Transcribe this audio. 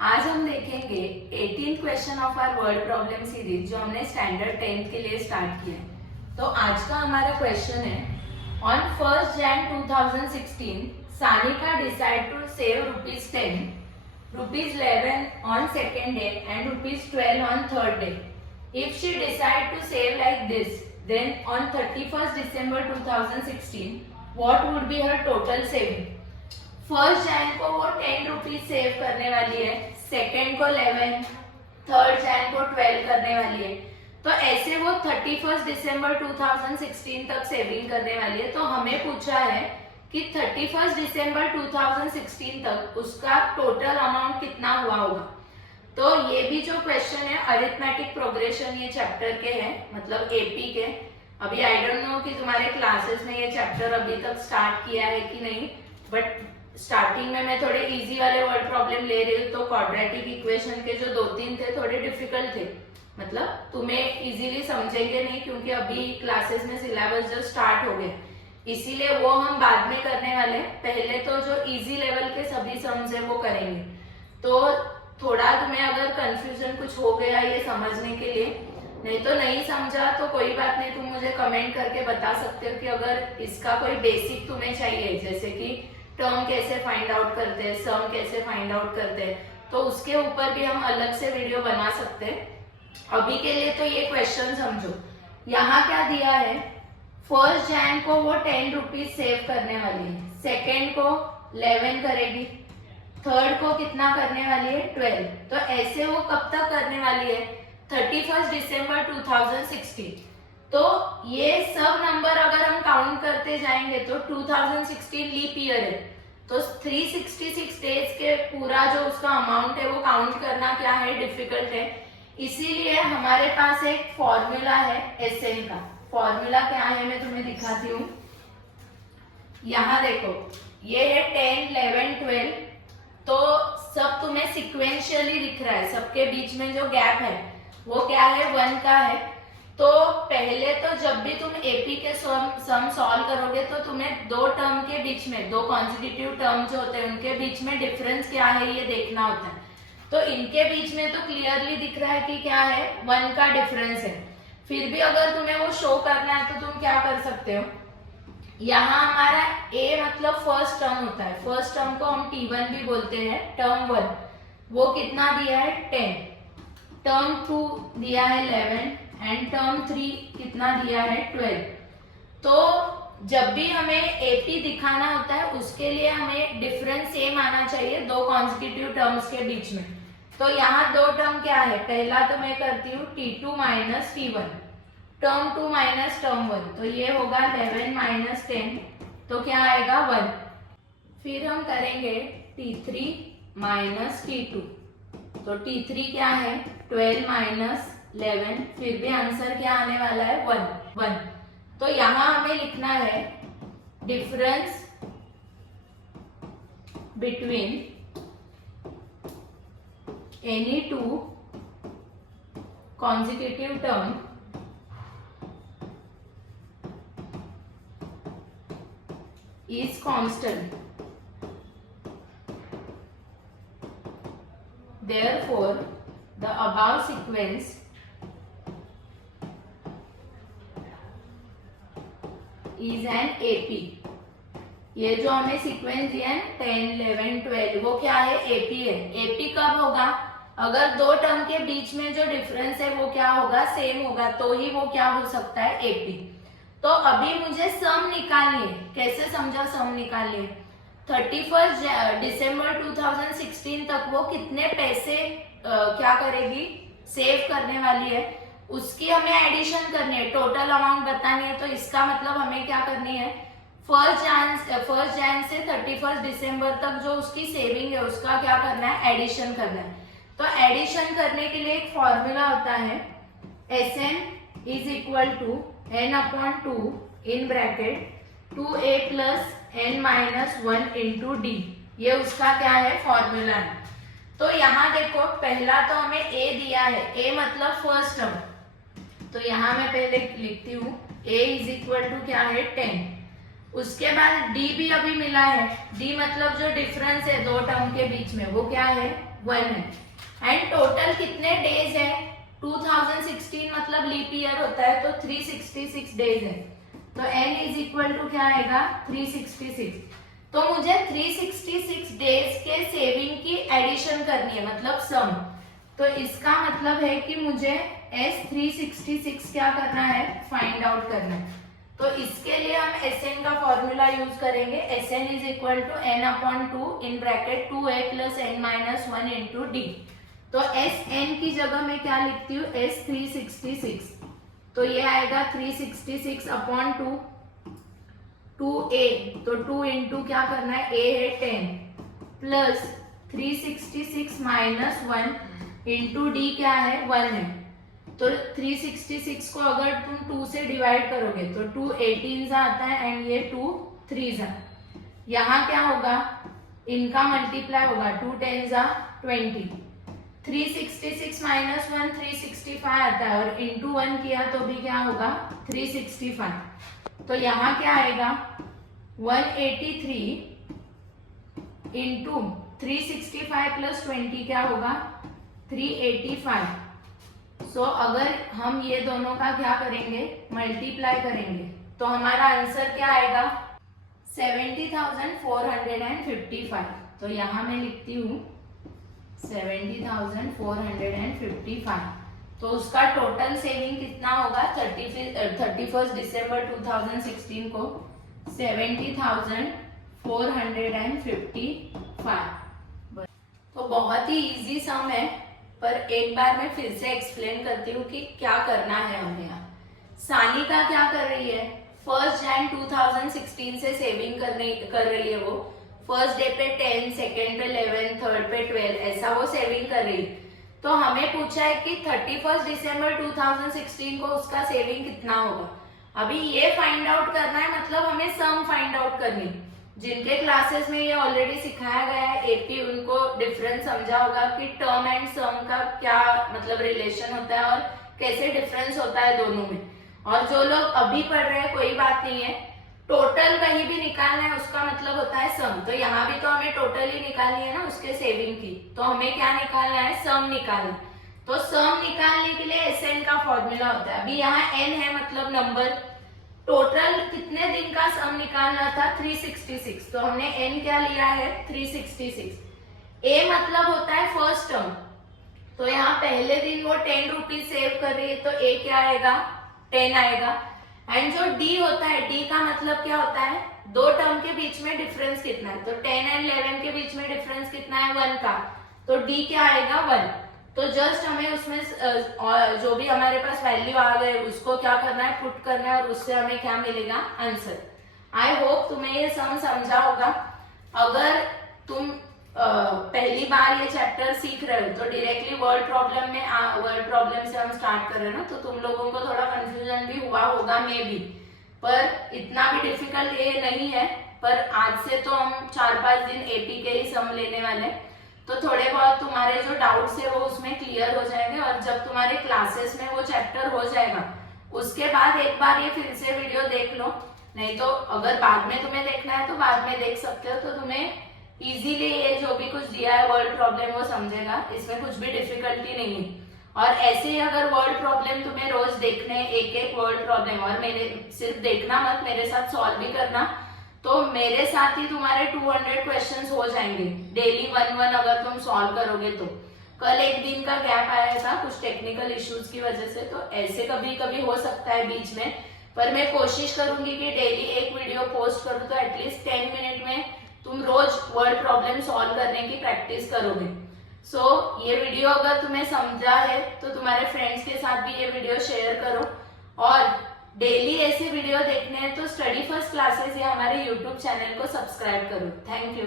आज हम देखेंगे 18th question of our word problem series जो हमने स्टैंडर्ड 10th के लिए स्टार्ट किया है। तो आज का हमारा क्वेश्चन है, on 1st Jan 2016 Sanika decide to save ₹10, ₹11 on second day and ₹12 on third day. If she decide to save like this, then on 31st December 2016 what would be her total saving? 1st Jan को वो ₹10 save करने वाली है, second को 11, 3rd Jan को 12 करने वाली है। तो ऐसे वो 31st December 2016 तक सेविंग करने वाली है। तो हमें पूछा है कि 31st December 2016 तक उसका टोटल अमाउंट कितना हुआ होगा। तो ये भी जो क्वेश्चन है अरिथमेटिक प्रोग्रेशन ये चैप्टर के हैं, मतलब एपी के। अभी आई डोंट नो कि तुम्हारे क्लासेस में ये चैप्टर अभी तक स्टार्ट किया है कि नहीं, बट स्टार्टिंग में मैं थोड़े इजी वाले वर्ड प्रॉब्लम ले रही हूँ। तो क्वाड्रेटिक इक्वेशन के जो 2-3 थे थोड़े डिफिकल्ट थे, मतलब तुम्हें इजीली समझेंगे नहीं क्योंकि अभी क्लासेस में सिलेबस जो स्टार्ट हो गए, इसीलिए वो हम बाद में करने वाले हैं। पहले तो जो इजी लेवल के सभी सम्स है वो करेंगे। तो थोड़ा तुम्हें अगर कंफ्यूजन कुछ हो गया ये समझने के लिए, नहीं तो नहीं समझा तो कोई बात नहीं, तुम मुझे कमेंट करके बता सकते हो कि अगर इसका कोई बेसिक तुम्हें चाहिए, जैसे कि टर्म कैसे फाइंड आउट करते हैं, सम कैसे फाइंड आउट करते हैं, तो उसके ऊपर भी हम अलग से वीडियो बना सकते हैं। अभी के लिए तो ये क्वेश्चन समझो। यहाँ क्या दिया है, 1st Jan को वो ₹10 सेव करने वाली है, सेकेंड को 11 करेगी, थर्ड को कितना करने वाली है 12। तो ऐसे वो कब तक करने वाली है, 31st December 2016। तो ये सब नंबर अगर हम काउंट करते जाएंगे तो 2016 लीप ईयर है, तो 366 डेज के पूरा जो उसका अमाउंट है वो काउंट करना क्या है, डिफिकल्ट है। इसीलिए हमारे पास एक फॉर्मूला है एसएन का। फॉर्मूला क्या है मैं तुम्हें दिखाती हूँ। यहाँ देखो, ये है 10, 11, 12, तो सब तुम्हें सिक्वेंशियली दिख रहा है, सबके बीच में जो गैप है वो क्या है, 1 का है। तो पहले तो जब भी तुम एपी के सम सॉल्व करोगे तो तुम्हें दो टर्म के बीच में, दो कॉन्जिक्यूटिव टर्म जो होते हैं उनके बीच में डिफरेंस क्या है ये देखना होता है। तो इनके बीच में तो क्लियरली दिख रहा है कि क्या है, 1 का डिफरेंस है। फिर भी अगर तुम्हें वो शो करना है तो तुम क्या कर सकते हो, यहाँ हमारा a मतलब फर्स्ट टर्म होता है, फर्स्ट टर्म को हम T1 भी बोलते हैं, टर्म 1 वो कितना दिया है 10, टर्म 2 दिया है 11 एंड टर्म 3 कितना दिया है 12। तो जब भी हमें एपी दिखाना होता है उसके लिए हमें डिफरेंस सेम आना चाहिए दो कॉन्जिक्यूटिव टर्म्स के बीच में। तो यहाँ दो टर्म क्या है, पहला तो मैं करती हूँ T2 minus T1, term 2 minus term 1, तो ये होगा 11 माइनस 10, तो क्या आएगा 1। फिर हम करेंगे T3 माइनस T2, तो T3 क्या है 12 माइनस 11, फिर भी आंसर क्या आने वाला है 1। तो यहाँ हमें लिखना है difference between any two consecutive term is constant. Therefore, the above sequence is an AP. ये जो हमें सीक्वेंस दिया है 10, 11, 12 वो क्या है, AP है। AP कब होगा, अगर दो टर्म के बीच में जो डिफरेंस है वो क्या होगा, सेम होगा, तो ही वो क्या हो सकता है, AP। तो अभी मुझे सम निकालनी है, कैसे समझा सम निकालनी है, 31st December 2016 तक वो कितने पैसे क्या करेगी, सेव करने वाली है, उसकी हमें एडिशन करनी है, टोटल अमाउंट बतानी है। तो इसका मतलब हमें क्या करनी है, 1st Jan से 31st December तक जो उसकी सेविंग है उसका क्या करना है, एडिशन करना है। तो एडिशन करने के लिए एक फॉर्मूला होता है, Sn is equal to n upon 2 in bracket 2a plus n minus 1 into D, ये उसका क्या है, फॉर्मूला है। तो यहाँ देखो, पहला तो हमें a दिया है, a मतलब फर्स्ट टर्म, तो यहाँ मैं पहले लिखती हूँ a इज इक्वल टू क्या है 10, उसके बाद d भी अभी मिला है, d मतलब जो डिफरेंस है दो टर्म के बीच में वो क्या है 1 है। एंड टोटल कितने डेज है, 2016 मतलब लीप ईयर होता है तो 366 डेज है। तो n इज इक्वल टू क्या आएगा 366। तो मुझे 366 डेज के सेविंग की एडिशन करनी है, मतलब सम। तो इसका मतलब है कि मुझे S366 क्या करना है, फाइंड आउट करना है। तो इसके लिए हम Sn का फॉर्मूला यूज करेंगे। Sn is equal to n/2 in bracket 2a plus n minus 1 into D. तो Sn की जगह मैं क्या लिखती हूँ, S366। तो ये आएगा 366/2 2a, तो 2 इंटू क्या करना है, a है 10 प्लस 366 माइनस 1 इंटू डी क्या है 1 है। तो 366 को अगर तुम 2 से डिवाइड करोगे तो 2 18 आता है एंड ये 2 3 यहाँ क्या होगा, इनका मल्टीप्लाई होगा, 2 10 20। 366 माइनस 1 365 आता है और इंटू 1 किया तो भी क्या होगा 365। तो यहाँ क्या आएगा 183 इंटू 365 प्लस 20 क्या होगा 385। सो अगर हम ये दोनों का क्या करेंगे, मल्टीप्लाई करेंगे तो हमारा आंसर क्या आएगा 70,455। तो यहाँ मैं लिखती हूँ 70,455। तो उसका टोटल सेविंग कितना होगा 31 दिसंबर 2016 को 70,455। तो बहुत ही इजी सम है, पर एक बार मैं फिर से एक्सप्लेन करती हूँ कि क्या करना है हमें। यहाँ सानिका क्या कर रही है, 1 Jan 2016 से सेविंग कर रही है। वो फर्स्ट डे पे 10, सेकेंड पे 11, थर्ड पे 12, ऐसा वो सेविंग कर रही है। तो हमें पूछा है कि 31 दिसंबर 2016 को उसका सेविंग कितना होगा। अभी ये फाइंड आउट करना है, मतलब हमें सम फाइंड आउट करनी। जिनके क्लासेस में ये ऑलरेडी सिखाया गया है एपी, उनको डिफरेंस समझा होगा कि टर्म एंड सम का क्या मतलब रिलेशन होता है और कैसे डिफरेंस होता है दोनों में। और जो लोग अभी पढ़ रहे हैं कोई बात नहीं है, टोटल कहीं भी निकालना है उसका मतलब होता है सम। तो यहाँ भी तो हमें टोटल ही निकालनी है ना उसके सेविंग की, तो हमें क्या निकालना है, सम निकालना। तो सम निकालने के लिए Sn का फॉर्मूला होता है। अभी यहाँ n है मतलब नंबर, टोटल कितने दिन का सम निकालना था 366, तो हमने n क्या लिया है 366। a मतलब होता है फर्स्ट टर्म, तो यहाँ पहले दिन वो 10 रुपीज सेव कर रही है तो a क्या आएगा 10 आएगा। एंड जो d होता है, d का मतलब क्या होता है, दो टर्म के बीच में डिफरेंस कितना है। तो 10 एंड 11 के बीच में डिफरेंस कितना है 1 का, तो d क्या आएगा 1। तो जस्ट हमें उसमें जो भी हमारे पास वैल्यू आ गए उसको क्या करना है, पुट करना है और उससे हमें क्या मिलेगा, आंसर। आई होप तुम्हें ये सम समझा होगा। अगर तुम पहली बार ये चैप्टर सीख रहे हो तो डायरेक्टली वर्ड प्रॉब्लम से हम स्टार्ट कर रहे हैं ना, तो तुम लोगों को थोड़ा कंफ्यूजन भी हुआ होगा मे बी, पर इतना भी डिफिकल्ट ये नहीं है। पर आज से तो हम 4-5 दिन एपी के ही सम लेने वाले, तो थोड़े बहुत तुम्हारे जो डाउट्स है वो उसमें क्लियर हो जाएंगे। और जब तुम्हारे क्लासेस में वो चैप्टर हो जाएगा उसके बाद एक बार ये फिर से वीडियो देख लो, नहीं तो अगर बाद में तुम्हें देखना है तो बाद में देख सकते हो। तो तुम्हें इजीली ये जो भी कुछ दिया है वर्ड प्रॉब्लम वो समझेगा, इसमें कुछ भी डिफिकल्टी नहीं है। और ऐसे ही अगर वर्ड प्रॉब्लम तुम्हें रोज देखने, एक वर्ड प्रॉब्लम, और मेरे सिर्फ देखना मत, मेरे साथ सॉल्व भी करना। तो मेरे साथ ही तुम्हारे 200 क्वेश्चंस हो जाएंगे डेली 1-1 अगर तुम सॉल्व करोगे। तो कल एक दिन का गैप आया था कुछ टेक्निकल इश्यूज की वजह से, तो ऐसे कभी कभी हो सकता है बीच में, पर मैं कोशिश करूंगी कि डेली एक वीडियो पोस्ट करूं तो एटलीस्ट 10 मिनट में तुम रोज वर्ड प्रॉब्लम सॉल्व करने की प्रैक्टिस करोगे। सो ये वीडियो अगर तुम्हें समझा है तो तुम्हारे फ्रेंड्स के साथ भी ये वीडियो शेयर करो। और डेली ऐसे वीडियो देखने हैं तो स्टडी फर्स्ट क्लासेस या हमारे यूट्यूब चैनल को सब्सक्राइब करो। Thank you.